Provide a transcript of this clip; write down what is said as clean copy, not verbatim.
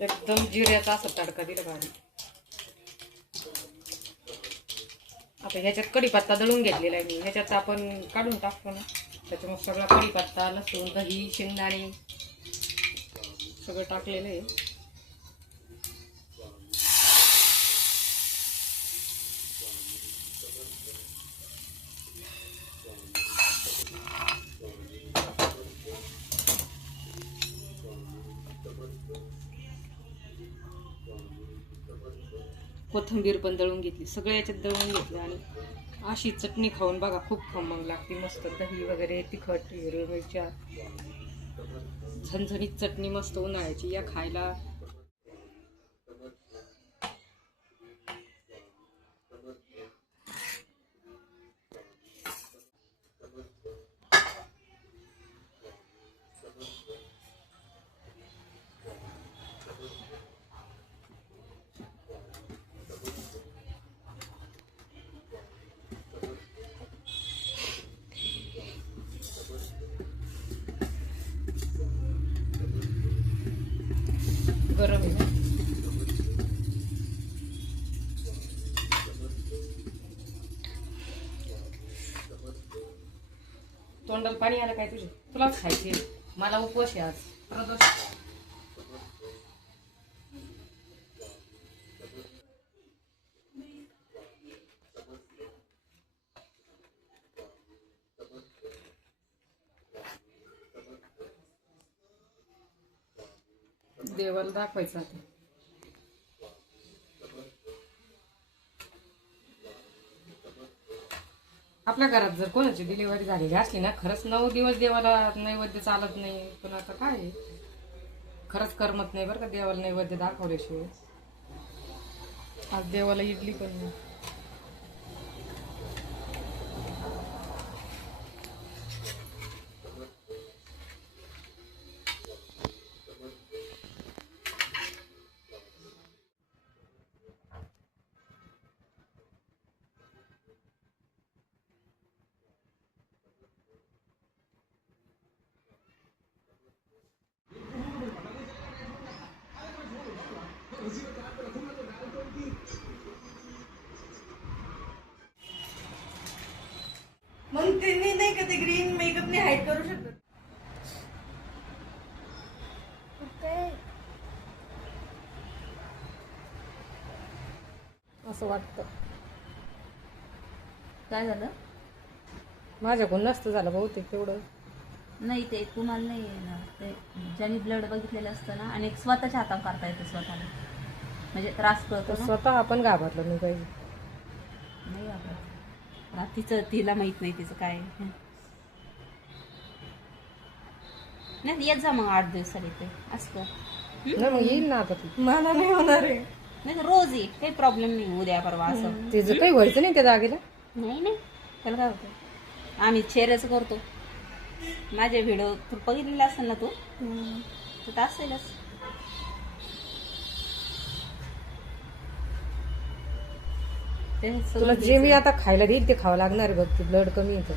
एकदम जिऱ्याचा असा तडका दिला भारी. आता ह्याच्यात कढीपत्ता दळून घेतलेला आहे मी. ह्याच्यात आपण काढून टाकतो ना, त्याच्यामुळे सगळा कढीपत्ता, लसूण, दही, शेंगदाणे सगळं टाकलेलं आहे. कोथिंबीर पण दळून घेतली, सगळं याच्यात दळून घेतलं. आणि अशी चटणी खाऊन बघा, खूप खमंग लागते, मस्त दही वगैरे, तिखट, हिरव्या मिरच्या, झणझणीत चटणी मस्त उन्हाळ्याची या खायला. गरम आहे ना. तोंडाला पाणी आलं काय तुझे? तुलाच खायचे, मला उपवास आहे आज, प्रदोष. देवाला दाखवायचं आता. आपल्या घरात जर कोणाची डिलिव्हरी झालेली असली ना, खरंच 9 दिवस देवाला नैवेद्य चालत नाही. पण आता काय, खरंच करमत नाही बरं का देवाला नैवेद्य दाखवल्याशिवाय. आज देवाला इडली पण नाही. मग त्यांनी नाही का ते ग्रीन मेकअपने हाईड करू शकतात. असं वाटतं. काय झालं? माझ्याकडून नसतं झालं बहुतेक तेवढं. नाही, ते तुम्हाला नाही येणार. ते ज्यांनी ब्लड बघितलेलं असतं ना, आणि स्वतःच्या हातावर करता येतं स्वतःला, म्हणजे त्रास कळतो ना. स्वतः आपण घाबरलं नाही पाहिजे. नाही घाबरत. तिचं तिला माहित नाही तिचं काय. नाही येत जा मग 8 दिवसाला इथे असतं. नाही मग येईल ना आता ती. मला नाही होणार आहे. नाही तर रोज ये, काही प्रॉब्लेम नाही. उद्या परवा असं तिचं काही व्हायचं नाही त्या जागेला. नाही नाही, त्याला काय होतं. आम्ही चेहऱ्याचं करतो. माझे व्हिडिओ तू बघितलेला असेल ना, तू तर असेलच. तुला जे मी आता खायला देईल ते खावं लागणार आहे बघ. ते ब्लड कमी येतं.